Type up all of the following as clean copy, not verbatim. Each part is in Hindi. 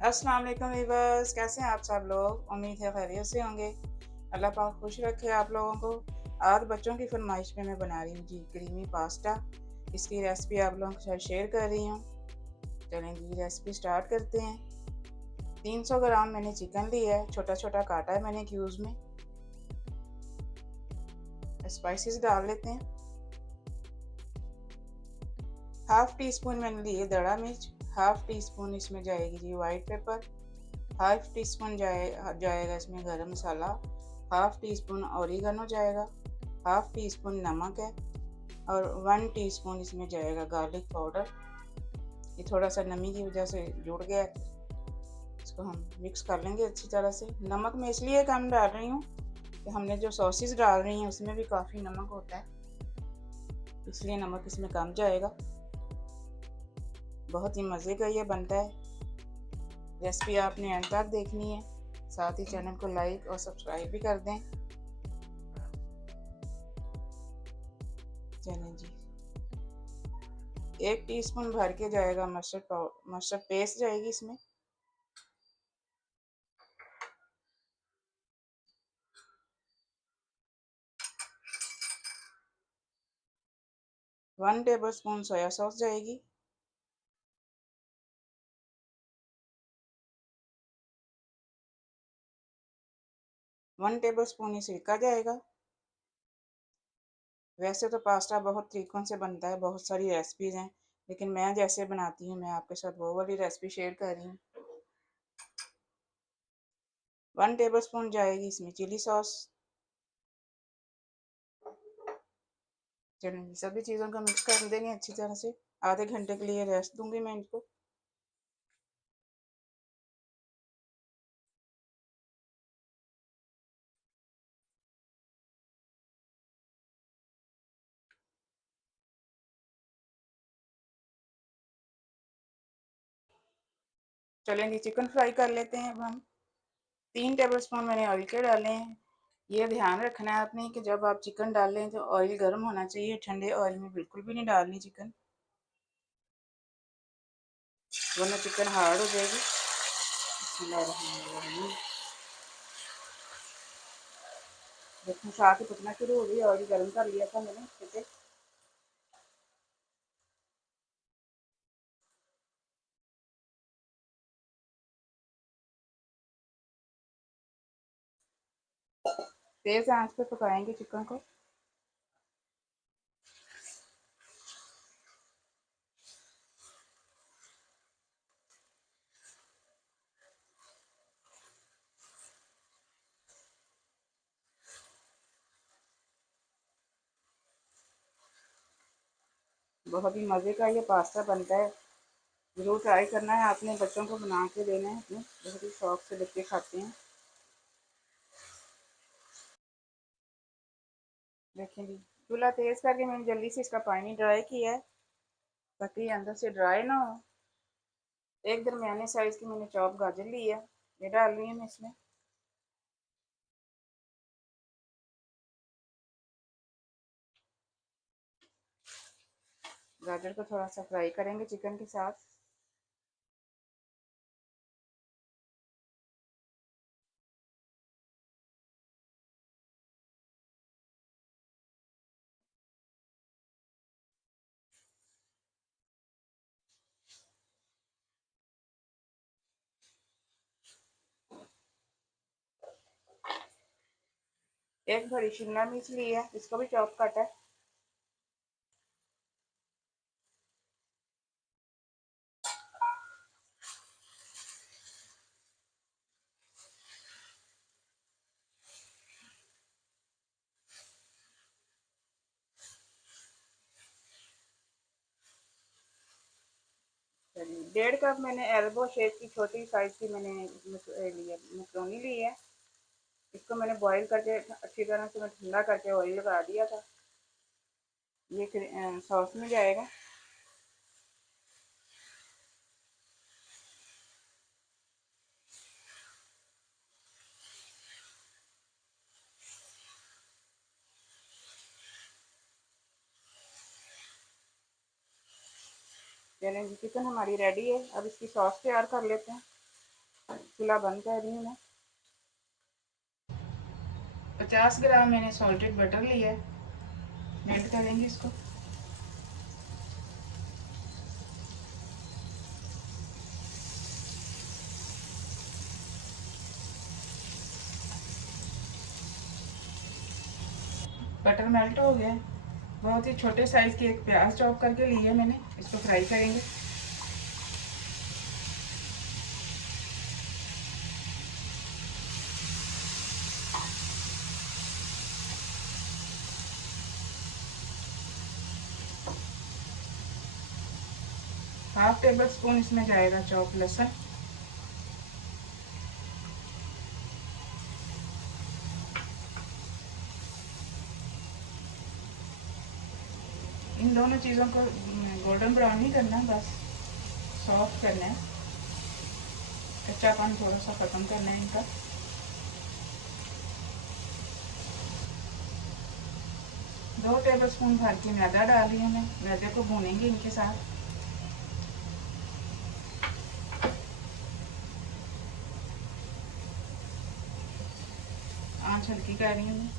अस्सलाम वालेकुम वीवर्स, कैसे हैं आप सब लोग। उम्मीद है खैरियत से होंगे। अल्लाह पाक खुश रखे आप लोगों को। आज बच्चों की फरमाइश पे मैं बना रही हूँ जी क्रीमी पास्ता। इसकी रेसिपी आप लोगों के साथ शेयर कर रही हूँ। चलें जी रेसिपी स्टार्ट करते हैं। 300 ग्राम मैंने चिकन लिया है, छोटा छोटा काटा है मैंने क्यूब्स में। स्पाइसेस डाल लेते हैं। हाफ टी स्पून मैंने लिए दड़ा मिर्च, हाफ टी स्पून इसमें जाएगी जी white pepper, half teaspoon जाएगा इसमें garam masala, half teaspoon oregano जाएगा, हाफ टी स्पून नमक है और 1 टीस्पून इसमें जाएगा गार्लिक पाउडर। ये थोड़ा सा नमी की वजह से जुड़ गया है, इसको हम मिक्स कर लेंगे अच्छी तरह से। नमक मैं इसलिए कम डाल रही हूँ कि हमने जो सॉसेस डाल रही हैं उसमें भी काफ़ी नमक होता है, इसलिए नमक इसमें कम जाएगा। बहुत ही मज़े का ये बनता है। रेसिपी आपने एंड तक देखनी है, साथ ही चैनल को लाइक और सब्सक्राइब भी कर दें। चलें जी, 1 टीस्पून भर के जाएगा मस्टर्ड पेस्ट जाएगी इसमें। One table spoon soya sauce जाएगी। 1 टेबल स्पून ही सिरका जाएगा। वैसे तो पास्ता बहुत तरीक़ों से बनता है, बहुत सारी रेसिपीज़ हैं, लेकिन मैं जैसे बनाती हूँ मैं आपके साथ वो वाली रेसिपी शेयर कर रही हूँ। 1 टेबल स्पून जाएगी इसमें चिली सॉस। चलिए सभी चीज़ों को मिक्स कर देंगे अच्छी तरह से। आधे घंटे के लिए रेस्ट दूंगी मैं इनको। चलेंगे चिकन फ्राई कर लेते हैं अब हम। 3 टेबल स्पून मैंने ऑयल के डाले हैं। ये ध्यान रखना है आपने कि जब आप चिकन डालें तो ऑयल गर्म होना चाहिए, ठंडे ऑयल में बिल्कुल भी नहीं डालनी चिकन, वरना चिकन हार्ड हो जाएगी। देखो साथ ही पकना शुरू हो गई, ऑयल गर्म कर लिया था मैंने अच्छे से। तेज आंच पे पकाएंगे चिकन को। बहुत ही मज़े का ये पास्ता बनता है, ज़रूर ट्राई करना है आपने, बच्चों को बना के देना है अपने, बहुत ही शौक से बच्चे खाते हैं। देखें जी, चूल्हा तेज़ करके मैंने जल्दी से इसका पानी ड्राई किया है ताकि ये अंदर से ड्राई ना हो। एक दरमियाने साइज़ की मैंने चॉप गाजर ली है, ये डाल रही हूँ मैं इसमें। गाजर को थोड़ा सा फ्राई करेंगे चिकन के साथ। एक बड़ी शिमला मिर्च ली है, इसको भी चॉप काटा है। चलिए 1.5 कप मैंने एल्बो शेप की छोटी साइज़ की मैंने मैक्रोनी ली है। इसको मैंने बॉईल करके अच्छी तरह से मैं ठंडा करके ऑयल लगा दिया था। ये सॉस में जाएगा। चलें जी, चिकन हमारी रेडी है, अब इसकी सॉस तैयार कर लेते हैं। चूल्हा बंद कर रही हूँ मैं। 50 ग्राम मैंने सॉल्टेड बटर लिया है, मेल्ट करेंगे इसको। बटर मेल्ट हो गया। बहुत ही छोटे साइज़ की एक प्याज चॉप करके ली है मैंने, इसको फ्राई करेंगे। हाफ टेबल स्पून इसमें जाएगा चॉप लहसुन। इन दोनों चीज़ों को गोल्डन ब्राउन नहीं करना, बस सॉफ्ट करना है, कच्चापन थोड़ा सा ख़त्म करना है इनका। 2 टेबल स्पून भर के मैदा डाली है मैं, मैदे को भूनेंगे इनके साथ। आँच हल्की कर रही हूँ मैं।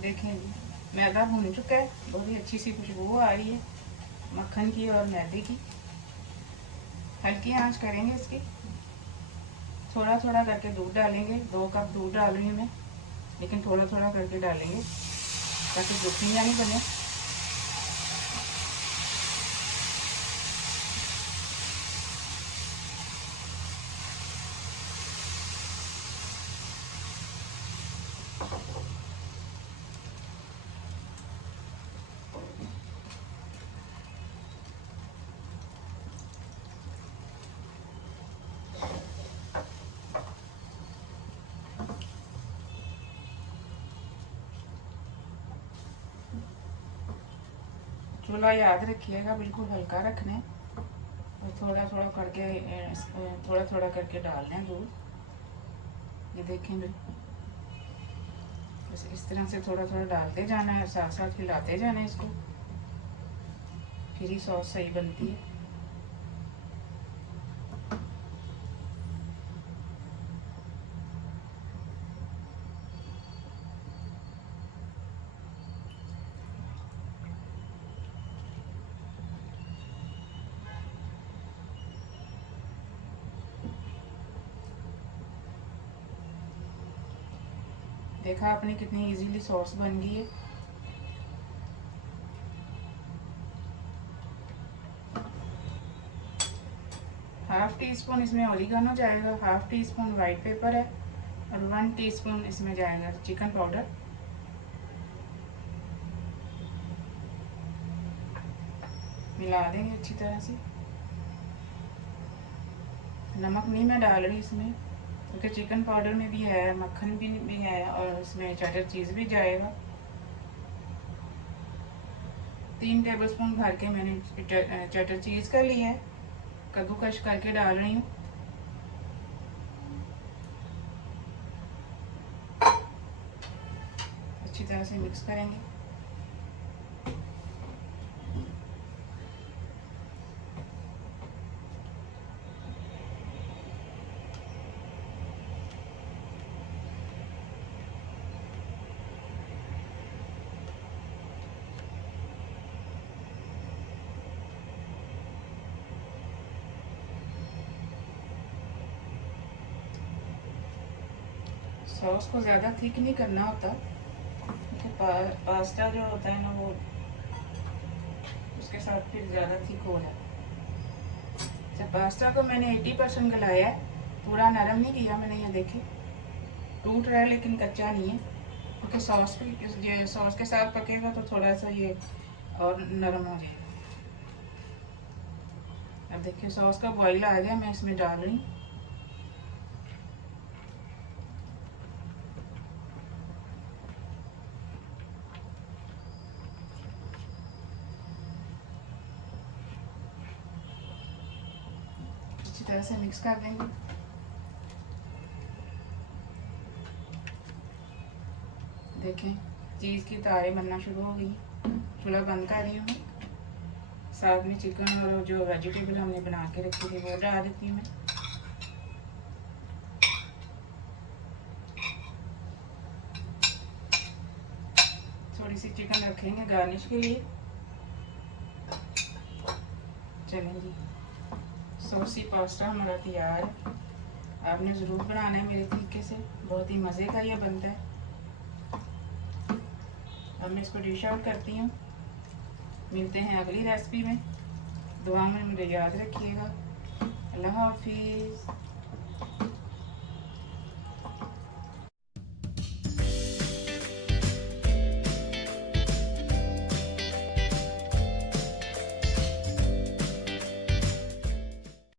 देखें मैदा भून चुका है, बहुत ही अच्छी सी खुशबू आ रही है मक्खन की और मैदे की। हल्की आंच करेंगे इसकी। थोड़ा थोड़ा करके दूध डालेंगे, 2 कप दूध डाल रही हूँ मैं, लेकिन थोड़ा थोड़ा करके डालेंगे ताकि गुठलियाँ नहीं बने। चूल्हा याद रखिएगा बिल्कुल हल्का रखना है, और थोड़ा थोड़ा करके डालना है दूध। ये देखें बस इस तरह से थोड़ा थोड़ा डालते जाना है, साथ साथ हिलाते जाना है इसको, फिर ही सॉस सही बनती है। देखा आपने कितनी इजीली सॉस बन गई है। हाफ टी स्पून इसमें ऑरिगेनो जाएगा, half tea spoon white paper है, और 1 टीस्पून इसमें जाएगा चिकन पाउडर। मिला देंगे अच्छी तरह से। नमक नहीं मैं डाल रही इसमें, क्योंकि चिकन पाउडर में भी है, मक्खन भी है, और इसमें चटर चीज़ भी जाएगा। 3 टेबलस्पून भर के मैंने चटर चीज़ का लिया है, कद्दूकश करके डाल रही हूँ। अच्छी तरह से मिक्स करेंगे। सॉस को ज़्यादा थिक नहीं करना होता, क्योंकि पास्ता जो होता है ना, वो उसके साथ फिर ज़्यादा थिक हो जाता है। अच्छा, पास्ता को मैंने 80% गलाया है, पूरा नरम नहीं किया मैंने, ये देखे टूट रहा है लेकिन कच्चा नहीं है, क्योंकि सॉस के साथ पकेगा तो थोड़ा सा ये और नरम हो जाएगा। अब देखिए सॉस का बॉईल आ गया, मैं इसमें डाल रही हूँ। अच्छी तरह से मिक्स कर देंगे। देखें चीज़ की तारें बनना शुरू हो गई। चूल्हा बंद कर रही हूँ। साथ में चिकन और जो वेजिटेबल हमने बना के रखी थी वो डाल देती हूँ मैं। थोड़ी सी चिकन रखेंगे गार्निश के लिए। चलें जी, सॉसी पास्ता हमारा तैयार है। आपने ज़रूर बनाना है मेरे तरीके से, बहुत ही मज़े का ये बनता है। अब मैं इसको डिश आउट करती हूँ। मिलते हैं अगली रेसिपी में। दुआ में मुझे याद रखिएगा। अल्लाह हाफिज़।